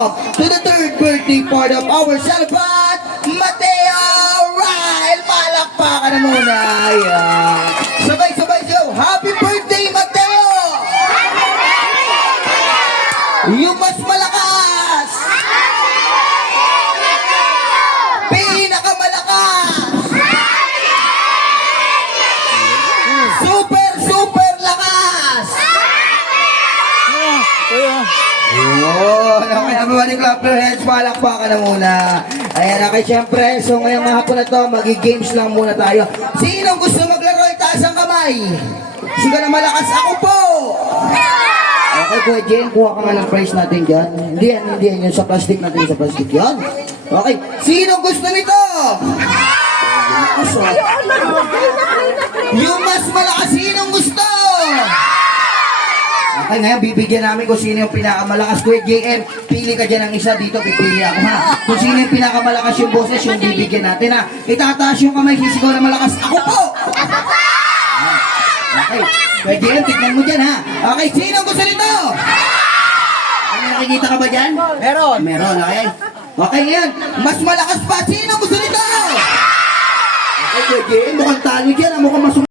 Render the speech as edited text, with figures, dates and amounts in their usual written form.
To the third birthday part of our celebrant, Mateo Ryle! Palakpakan na muna! Ayan. Sabay-sabay siya. Happy birthday, Mateo! Yung mas malakas! Pinakamalakas! Super lakas! Yun, okay, everyone, clap your hands, palakpakan na muna. Ayan, okay, syempre, so ngayong hapon na to, magi-games lang muna tayo. Sinong gusto maglaro, itaas ang kamay? Sige na malakas, ako po! Okay, Kuya Jen, kuha ka nga ng prize natin dyan. Hindi yan, yun sa plastic natin, sa plastic yan. Okay, sinong gusto nito? Yung mas malakas, sinong gusto? Okay, ngayon bibigyan namin kung sino yung pinakamalakas. Kuya JM, pili ka dyan ng isa dito, pipili ako ha. Kung sino yung pinakamalakas yung boses, yung bibigyan natin ha. Itataas yung kamay, sisigaw na malakas. Ako po! Okay, Kuya JM, tignan mo dyan ha. Okay, sino gusto nito? Ano, nakikita ka ba dyan? Meron, okay. Okay, ngayon, mas malakas pa. Sino gusto nito? Okay, Kuya JM, mukhang talo dyan. Mukhang mas